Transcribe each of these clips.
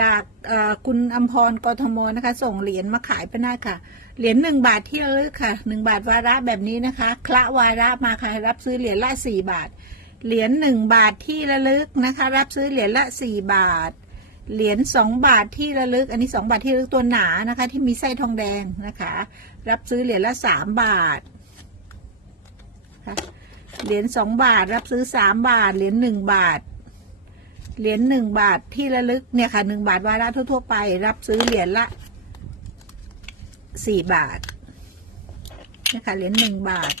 จากคุณอัมพรกทมนะคะ ส่งเหรียญมาขายป้านาค่ะ เหรียญหนึ่งบาทที่ระลึกค่ะหนึ่งบาทวาระแบบนี้นะคะคละวาระมาค่ะรับซื้อเหรียญละสี่บาท เหรียญหนึ่งบาทที่ระลึกนะคะ รับซื้อเหรียญละสี่บาท เหรียญสองบาทที่ระลึก อันนี้สองบาทที่ระลึกตัวหนานะคะ ที่มีไส้ทองแดงนะคะ รับซื้อเหรียญละสามบาทเหรียญสองบาท รับซื้อสามบาท เหรียญหนึ่งบาท เหรียญหนึ่งบาทที่ระลึกเนี่ยค่ะหนึ่งบาทวาระทั่วๆไป รับซื้อเหรียญละสี่บาทเนี่ยค่ะเหรียญหนึ่งบาท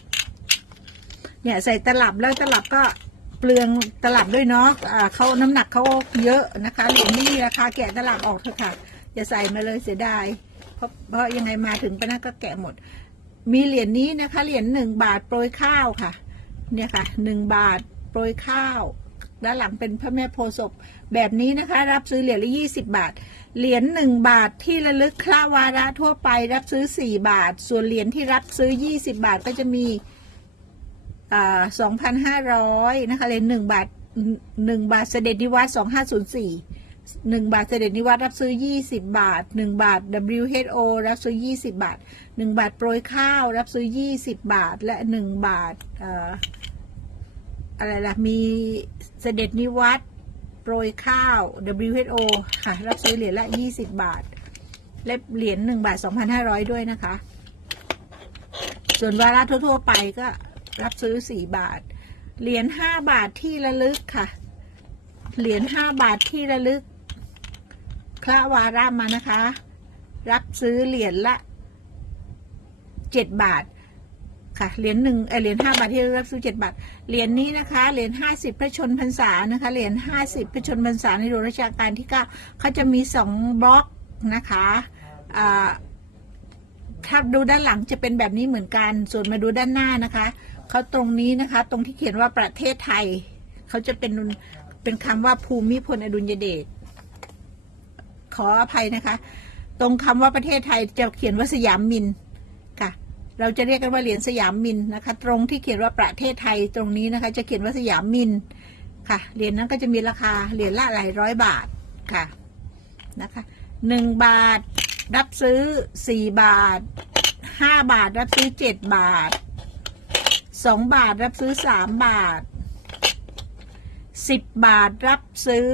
เนี่ยใส่ตลับแล้วตลับก็เปลืองตลับด้วยเนาะอ่าเขาน้ำหนักเขาเยอะนะคะเหรียญนี่ราคาแกะตลับออกเถอะค่ะอย่าใส่มาเลยเสียดายเพราะเพราะยังไงมาถึงปะนะก็แกะหมด มีเหรียญนี้นะคะเหรียญหนึ่งบาทโปรยข้าวค่ะ เนี่ยค่ะหนึ่งบาทโปรยข้าว ด้านหลังเป็นพระแม่โพศพแบบนี้นะคะ รับซื้อเหรียญละยี่สิบาท เหรียญหนึ่งบาทที่ระลึกคราวาระทั่วไปรับซื้อสี่บาท ส่วนเหรียญที่รับซื้อยี่สิบาทก็จะมีอ่าสองพันห้าร้อยนะคะเลยหนึ่งบาทหนึ่งบาทเสด็จนิวัตสองห้าศูนย์สี่หนึ่งบาทเสด็จนิวัตรับซื้อยี่สิบาทหนึ่งบาท WHO รับซื้อยี่สิบาทหนึ่งบาทโปรยข้าว รับซื้อยี่สิบาทและหนึ่งบาทเอะไรล่ะ มีเสด็จนิวัตโปรยข้าว WHO ค่ะ รับซื้อเหรียญละยี่สิบบาท และเหรียญหนึ่งบาทสองพันห้าร้อยด้วยนะคะ ส่วนวาระทั่ว ๆ ไปก็รับซื้อสี่บาท เหรียญห้าบาทที่ระลึกค่ะ เหรียญห้าบาทที่ระลึกคละวาระมานะคะ รับซื้อเหรียญละเจ็ดบาท ค่ะเหรียญหนึ่งเออเหรียญห้าบาทที่รับซื้อเจ็ดบาทเหรียญนี้นะคะเหรียญห้าสิบพระชนพรรษานะคะเหรียญห้าสิบพระชนพรรษาในหลวงรัชกาลที่เก้าเขาจะมีสองบล็อกนะคะอ่าถ้าดูด้านหลังจะเป็นแบบนี้เหมือนกัน ส่วนมาดูด้านหน้านะคะเขาตรงนี้นะคะ ตรงที่เขียนว่าประเทศไทยเขาจะเป็นเป็นคำว่าภูมิพลอดุลยเดชขออภัยนะคะ ตรงคำว่าประเทศไทยจะเขียนว่าสยามมิน เราจะเรียกกันว่าเหรียญสยามมินนะคะ ตรงที่เขียนว่าประเทศไทยตรงนี้นะคะ จะเขียนว่าสยามมินค่ะเหรียญนั้นก็จะมีราคาเหรียญละหลายร้อยบาทค่ะนะคะหนึ่งบาทรับซื้อสี่บาทห้าบาทรับซื้อเจ็ดบาทสองบาทรับซื้อสามบาทสิบบาทรับซื้อ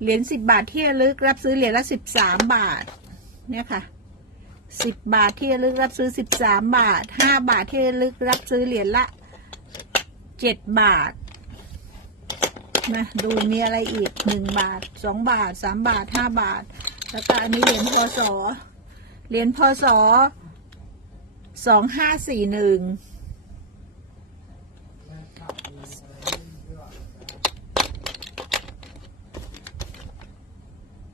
เหรียญสิบบาทที่ระลึก รับซื้อเหรียญละสิบสามบาทเนี่ยค่ะ สิบบาทที่ระลึกรับซื้อสิบสามบาทห้าบาทที่ระลึกรับซื้อเหรียญละเจ็ดบาทนะดูมีอะไรอีกหนึ่งบาทสองบาทสามบาทห้าบาท แล้วก็อันนี้เหรียญพศเหรียญพศสองห้าสี่หนึ่ง